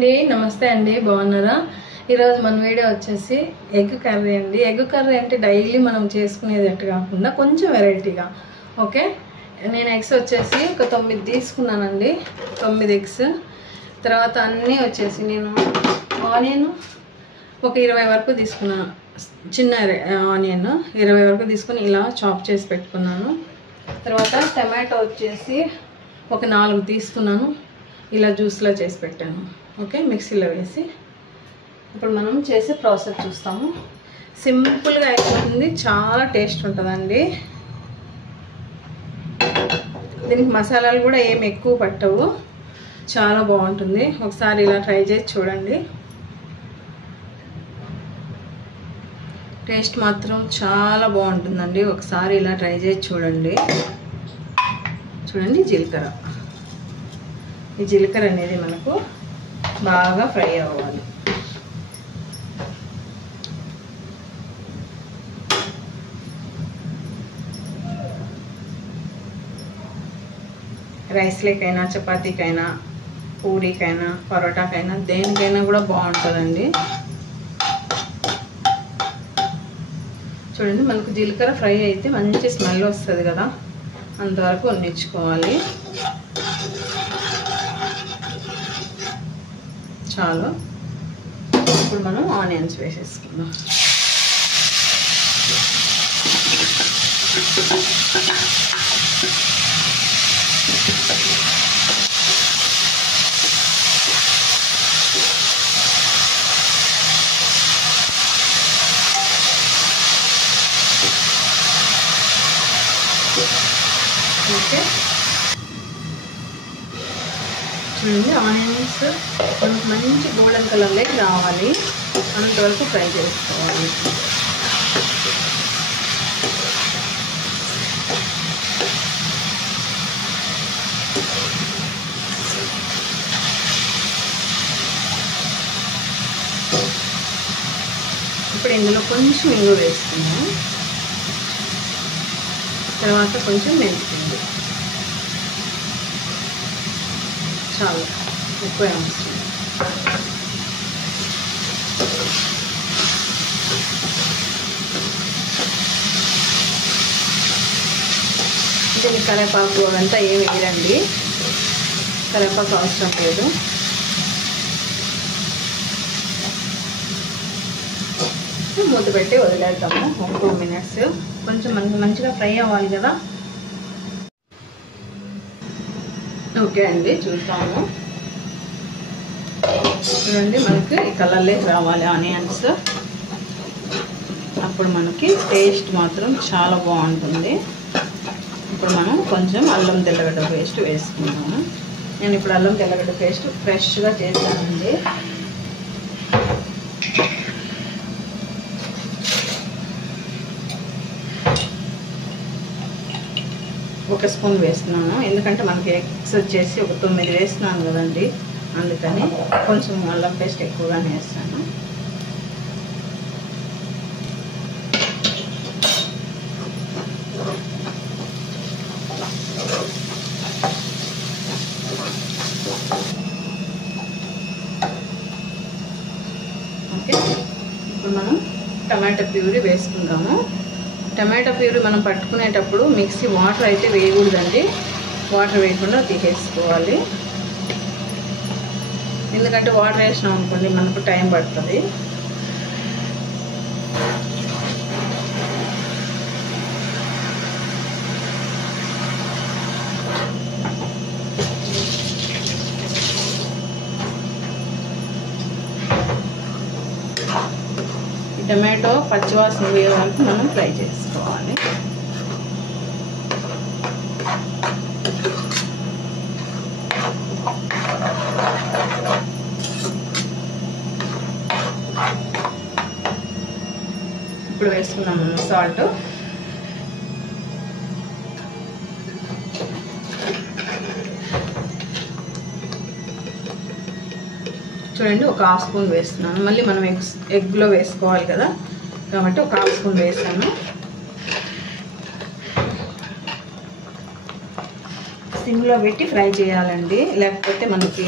అండి, నమస్తే అండి, బాగున్నారా? ఈరోజు మన వీడియో వచ్చేసి ఎగ్ కర్రీ అండి. ఎగ్ కర్రీ అంటే డైలీ మనం చేసుకునేటట్టు కాకుండా కొంచెం వెరైటీగా. ఓకే, నేను ఎగ్స్ వచ్చేసి ఒక 9 తీసుకున్నానండి. 9 ఎగ్స్. తర్వాత అన్నీ వచ్చేసి నేను ఆనియన్ ఒక 20 వరకు తీసుకున్నాను. చిన్న ఆనియన్ 20 వరకు తీసుకుని ఇలా చాప్ చేసి పెట్టుకున్నాను. తర్వాత టమాటో వచ్చేసి ఒక 4 తీసుకున్నాను. ఇలా జ్యూస్లో చేసి పెట్టాను. ఓకే, మిక్సీలో వేసి ఇప్పుడు మనం చేసే ప్రాసెస్ చూస్తాము. సింపుల్గా అయిపోతుంది, చాలా టేస్ట్ ఉంటుందండి. దీనికి మసాలాలు కూడా ఏమి ఎక్కువ పట్టవు, చాలా బాగుంటుంది. ఒకసారి ఇలా ట్రై చేసి చూడండి. టేస్ట్ మాత్రం చాలా బాగుంటుందండి. ఒకసారి ఇలా ట్రై చేసి చూడండి. చూడండి, జీలకర్ర. ఈ జీలకర్ర అనేది మనకు బాగా ఫ్రై అవ్వాలి. రైస్లేకైనా, చపాతీకైనా, పూరీకైనా, పరోటాకైనా, దేనికైనా కూడా బాగుంటుందండి. చూడండి, మనకు జీలకర్ర ఫ్రై అయితే మంచి స్మెల్ వస్తుంది కదా, అంతవరకు వండించుకోవాలి. చాలు. ఇప్పుడు మనం ఆనియన్స్ వేసేసుకుందాం. ఓకే, చూడండి, ఆనియన్స్ మనకు మంచి గోల్డెన్ కలర్లోకి రావాలి, అంతవరకు ఫ్రై చేసుకోవాలి. ఇప్పుడు ఇందులో కొంచెం ఇంగు వేసుకుందాం. తర్వాత కొంచెం మెంతిపిండి. చాలు, ఎక్కువ అవసరం. దీనికి కరివేపాకు అదంతా ఏమి వేయరండి, కరివేపాకు అవసరం లేదు. మూత పెట్టి వదిలేద్దాము ఒక 2 మినిట్స్. కొంచెం మనకి మంచిగా ఫ్రై అవ్వాలి కదా. ఓకే అండి, చూద్దాము. చూడండి, మనకి ఈ కలర్లోకి రావాలి ఆనియన్స్. అప్పుడు మనకి టేస్ట్ మాత్రం చాలా బాగుంటుంది. ఇప్పుడు మనం కొంచెం అల్లం తెల్లగడ్డ పేస్ట్ వేసుకుందాము. నేను ఇప్పుడు అల్లం తెల్లగడ్డ పేస్ట్ ఫ్రెష్గా చేశానండి. ఒక స్పూన్ వేస్తున్నాను, ఎందుకంటే మనకి ఎగ్స్ వచ్చేసి ఒక 9 వేస్తున్నాను కదండి, అందుకని కొంచెం అల్లం పేస్ట్ ఎక్కువగానే వేస్తాను. ఓకే, ఇప్పుడు మనం టమాటా ప్యూరీ వేసుకుందాము. టమాటా ప్యూరీ మనం పట్టుకునేటప్పుడు మిక్సీ వాటర్ అయితే వేయకూడదండి, వాటర్ వేయకుండా తీసేసుకోవాలి. ఎందుకంటే వాటర్ వేసినాం అనుకోండి మనకు టైం పడుతుంది. టమాటో పచ్చివాసన పోయే వరకు మనం ఫ్రై చేసుకోవాలి. ఇప్పుడు వేసుకున్నాము సాల్ట్. చూడండి, ఒక 1/2 స్పూన్ వేస్తున్నాను. మళ్ళీ మనం ఎగ్లో వేసుకోవాలి కదా, కాబట్టి ఒక 1/2 స్పూన్ వేసాను. సిమ్లో పెట్టి ఫ్రై చేయాలండి, లేకపోతే మనకి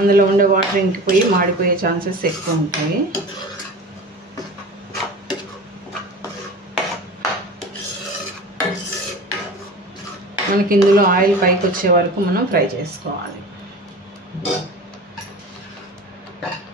అందులో ఉండే వాటర్ ఇంకిపోయి మాడిపోయే ఛాన్సెస్ ఎక్కువ ఉంటాయి. మనకి ఇందులో ఆయిల్ పైకి వచ్చే వరకు మనం ఫ్రై చేసుకోవాలి.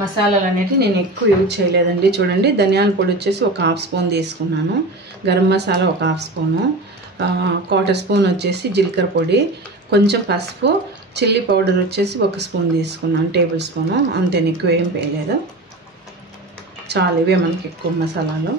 మసాలాలు అనేవి నేను ఎక్కువ యూజ్ చేయలేదండి. చూడండి, ధనియాల పొడి వచ్చేసి ఒక 1/2 స్పూన్ తీసుకున్నాను, గరం మసాలా ఒక 1/2 స్పూను, 1/4 స్పూన్ వచ్చేసి జీలకర్ర పొడి, కొంచెం పసుపు, చిల్లీ పౌడర్ వచ్చేసి 1 స్పూన్ తీసుకున్నాను, టేబుల్ స్పూను. అంతే, ఎక్కువ ఏం వేయలేదు. చాలు, ఇవే మనకి ఎక్కువ మసాలాలు.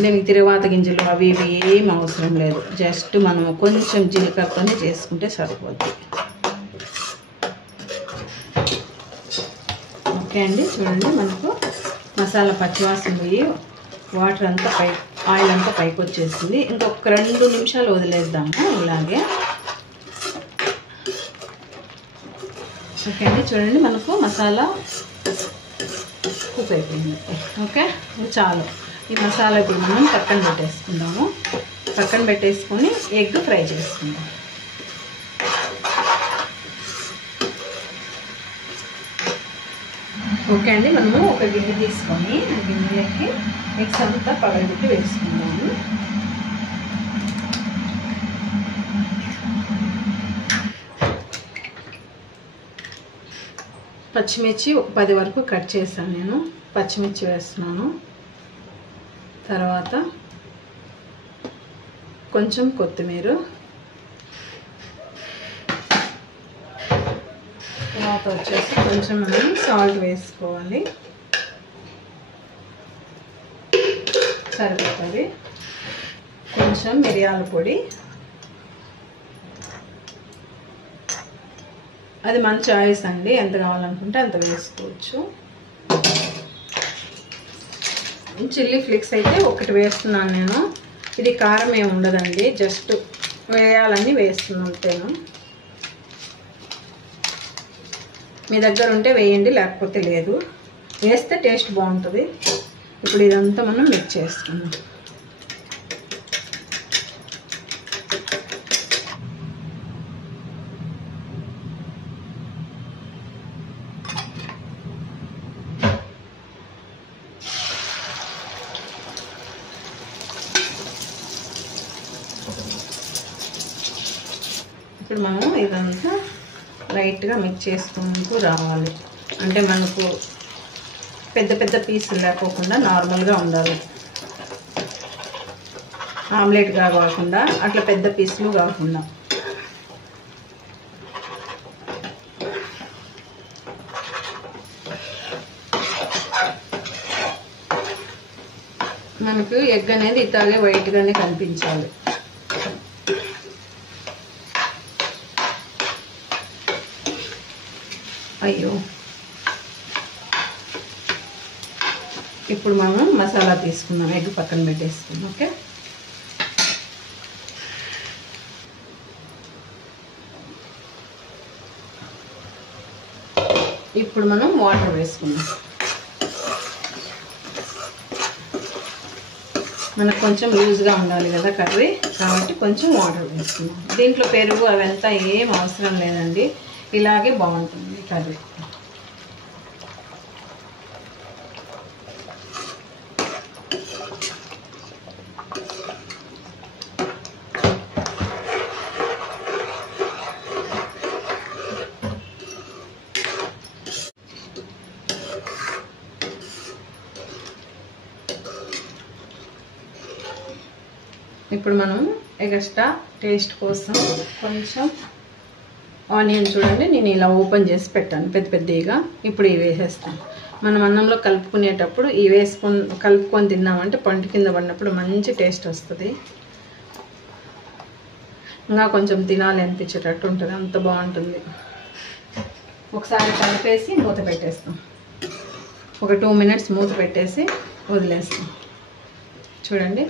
దీనికి తిరువాత గింజలు అవి ఇవి ఏం అవసరం లేదు. జస్ట్ మనం కొంచెం జీలకర్రతోనే చేసుకుంటే సరిపోద్ది. ఓకే అండి, చూడండి మనకు మసాలా పచ్చివాసన పోయి వాటర్ అంతా ఆయిల్ అంతా పైకి వచ్చేసింది. ఇంకొక 2 నిమిషాలు వదిలేద్దాము ఇలాగే. ఓకే అండి, చూడండి మనకు మసాలా కుక్ అయిపోయింది. ఓకే, చాలు. ఈ మసాలా ఇప్పుడు మనం పక్కన పెట్టేసుకుందాము. పక్కన పెట్టేసుకొని ఎగ్ ఫ్రై చేసుకుందాం. ఓకే అండి, మనము ఒక గిన్నె తీసుకొని ఆ గిన్నెలకి ఎగ్స్ అంతా పగలగొట్టి వేసుకుందాము. పచ్చిమిర్చి ఒక 10 వరకు కట్ చేశాను నేను. పచ్చిమిర్చి వేస్తున్నాను. తర్వాత కొంచెం కొత్తిమీర, తర్వాత వచ్చేసి కొంచెం మనం సాల్ట్ వేసుకోవాలి, సరిపోతుంది. కొంచెం మిరియాల పొడి, అది మన చాయిస్ అండి, ఎంత కావాలనుకుంటే అంత వేసుకోవచ్చు. చిల్లీ ఫ్లేక్స్ అయితే 1 వేస్తున్నాను నేను. ఇది కారం ఏమి ఉండదండి, జస్ట్ వేయాలని వేస్తున్నాను అంతేను. మీ దగ్గర ఉంటే వేయండి, లేకపోతే లేదు. వేస్తే టేస్ట్ బాగుంటుంది. ఇప్పుడు ఇదంతా మనం మిక్స్ చేసుకుందాం. ఇప్పుడు మనం ఇదంతా లైట్గా మిక్స్ చేసుకుంటూ రావాలి. అంటే మనకు పెద్ద పెద్ద పీసులు లేకోకుండా నార్మల్గా ఉండాలి. ఆమ్లెట్గా కాకుండా, అట్లా పెద్ద పీసులు కాకుండా. మనకు ఎగ్ అనేది ఇట్లాగే వైట్గానే కనిపించాలి. అయ్యో, ఇప్పుడు మనం మసాలా తీసుకుందాం. ఎగ్ పక్కన పెట్టేసుకుందాం. ఓకే, ఇప్పుడు మనం వాటర్ వేసుకుందాం. మనకు కొంచెం లూజ్గా ఉండాలి కదా కర్రీ, కాబట్టి కొంచెం వాటర్ వేసుకుందాం. దీంట్లో పెరుగు అవంతా ఏం అవసరం లేదండి, ఇలాగే బాగుంటుంది కర్రీ. ఇప్పుడు మనం ఎక్స్ట్రా టేస్ట్ కోసం కొంచెం ఆనియన్, చూడండి నేను ఇలా ఓపెన్ చేసి పెట్టాను పెద్ద పెద్దగా. ఇప్పుడు ఇవి వేసేస్తాను. మనం అన్నంలో కలుపుకునేటప్పుడు ఇవి కలుపుకొని తిన్నామంటే పంట కింద పడినప్పుడు మంచి టేస్ట్ వస్తుంది. ఇంకా కొంచెం తినాలి అనిపించేటట్టు ఉంటుంది, అంత బాగుంటుంది. ఒకసారి కలిపేసి మూత పెట్టేస్తాం. ఒక 2 మినిట్స్ మూత పెట్టేసి వదిలేస్తాం. చూడండి,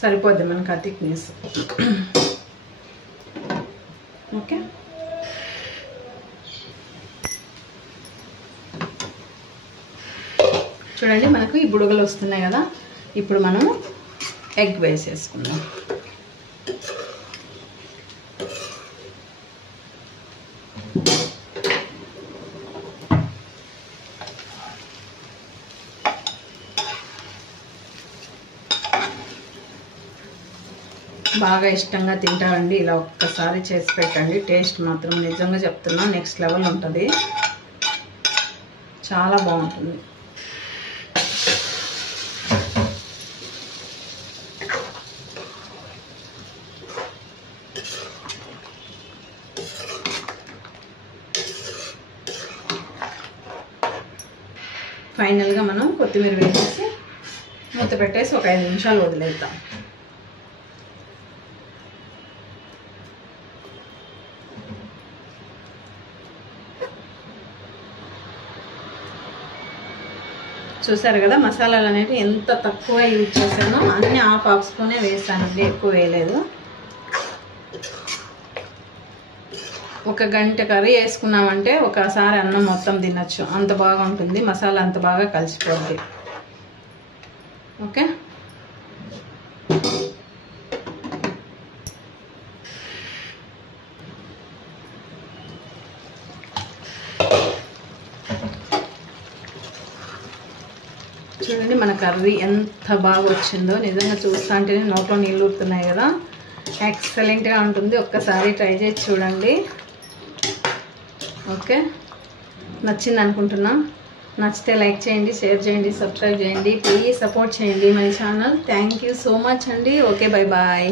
సరిపోద్ది మనకు ఆ థిక్నెస్. ఓకే, చూడండి మనకు ఈ బుడగలు వస్తున్నాయి కదా. ఇప్పుడు మనం ఎగ్ వేసేసుకుందాం. బాగా ఇష్టంగా తింటారండి. ఇలా ఒక్కసారి చేసి పెట్టండి. టేస్ట్ మాత్రం నిజంగా చెప్తున్నా నెక్స్ట్ లెవెల్ ఉంటుంది. చాలా బాగుంటుంది. ఫైనల్గా మనం కొత్తిమీర వేసేసి మూత పెట్టేసి ఒక 5 నిమిషాలు వదిలేద్దాం. చూసారు కదా మసాలాలు అనేవి ఎంత తక్కువ యూజ్ చేశానో, అన్నీ హాఫ్ స్పూనే వేసానండి, ఎక్కువ వేయలేదు. ఒక గంట కర్రీ వేసుకున్నామంటే ఒకసారి అన్నం మొత్తం తినచ్చు, అంత బాగా ఉంటుంది. మసాలా అంత బాగా కలిసిపోద్ది. ఓకే, చూడండి మన కర్రీ ఎంత బాగా వచ్చిందో. నిజంగా చూస్తా అంటేనే నోట్లో నీళ్ళు ఊరుతున్నాయి కదా. ఎక్సలెంట్గా ఉంటుంది. ఒక్కసారి ట్రై చేసి చూడండి. ఓకే, నచ్చింది అనుకుంటున్నా. నచ్చితే లైక్ చేయండి, షేర్ చేయండి, సబ్స్క్రైబ్ చేయండి. ప్లీజ్ సపోర్ట్ చేయండి my channel. Thank you so much అండి. Okay, bye bye.